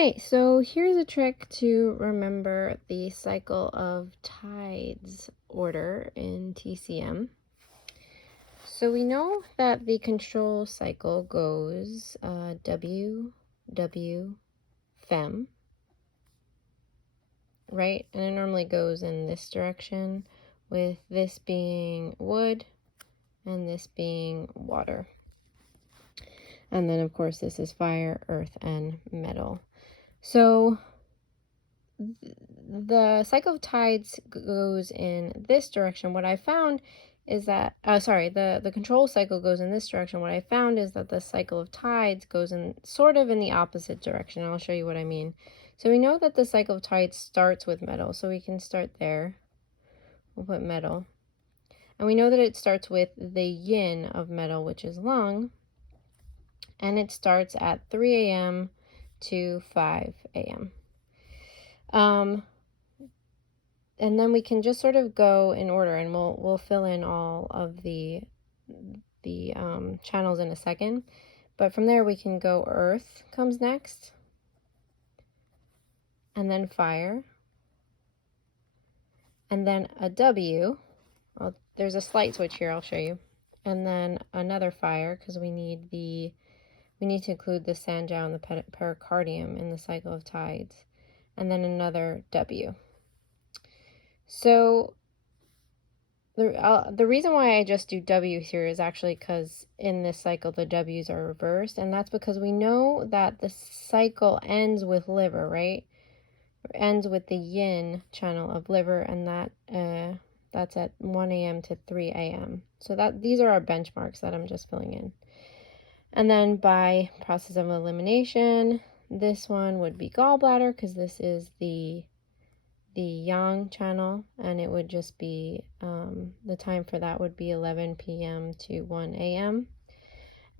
Hey, so here's a trick to remember the cycle of tides order in TCM. So we know that the control cycle goes W, W, Fem, right? And it normally goes in this direction, with this being wood and this being water. And then, of course, this is fire, earth, and metal. So the cycle of tides goes in this direction. What I found is that, the control cycle goes in this direction. What I found is that the cycle of tides goes in sort of in the opposite direction. I'll show you what I mean. So we know that the cycle of tides starts with metal, so we can start there. We'll put metal. And we know that it starts with the yin of metal, which is lung, and it starts at 3 a.m. to 5 a.m. And then we can just sort of go in order, and we'll fill in all of the channels in a second. But from there we can go earth comes next, and then fire, and then a W. There's a slight switch here, I'll show you. And then another fire, because we need to include the Sanjiao and the pericardium in the cycle of tides. And then another W. So the reason why I just do W here is actually because in this cycle the W's are reversed, and that's because we know that the cycle ends with liver, right? Ends with the yin channel of liver, and that's at 1 a.m. to 3 a.m. So these are our benchmarks that I'm just filling in. And then by process of elimination, this one would be gallbladder, because this is the yang channel, and it would just be the time for that would be 11 p.m. to 1 a.m.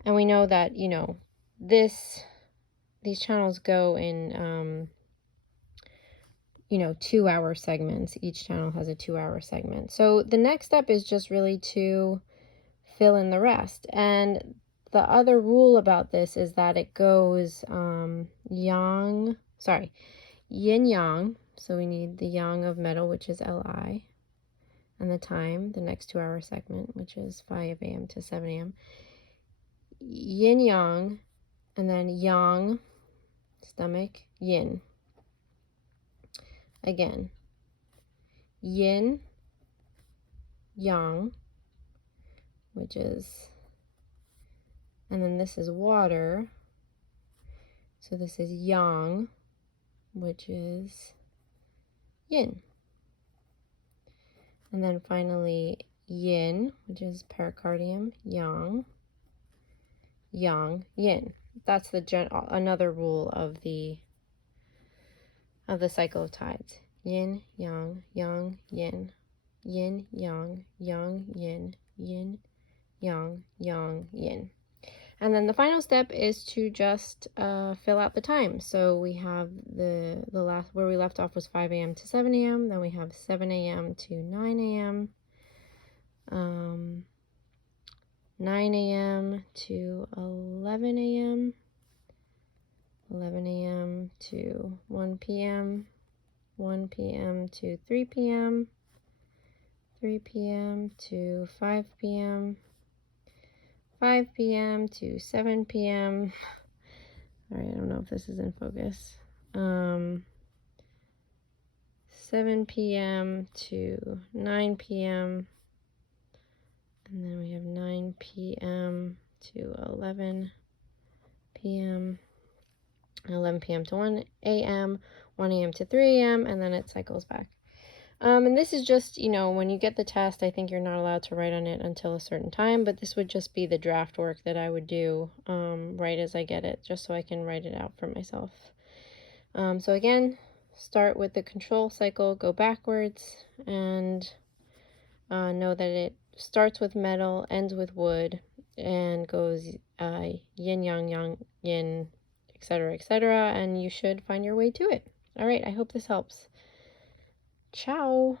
And we know that these channels go in 2-hour segments. Each channel has a 2-hour segment. So the next step is just really to fill in the rest. And the other rule about this is that it goes yin yang. So we need the yang of metal, which is Li, and the time, the next 2-hour segment, which is 5 a.m. to 7 a.m. Yin yang, and then yang, stomach, yin. Again, yin, yang, which is, and then this is water. So this is yang, which is yin. And then finally yin, which is pericardium, yang, yang, yin. That's another rule of the cycle of tides. Yin, yang, yin, yin, yang, yin, yang, yin. And then the final step is to just fill out the time. So we have the last, where we left off was 5 a.m. to 7 a.m. Then we have 7 a.m. to 9 a.m. 9 a.m. to 11 a.m. 11 a.m. to 1 p.m. 1 p.m. to 3 p.m. 3 p.m. to 5 p.m. 5 p.m. to 7 p.m. All right, I don't know if this is in focus. 7 p.m. to 9 p.m. And then we have 9 p.m. to 11 p.m. 11 p.m. to 1 a.m., 1 a.m. to 3 a.m., and then it cycles back. And this is just, when you get the test, I think you're not allowed to write on it until a certain time, but this would just be the draft work that I would do right as I get it, just so I can write it out for myself. So again, start with the control cycle, go backwards, and know that it starts with metal, ends with wood, and goes yin, yang, yin, etc., and you should find your way to it. All right, I hope this helps. Ciao.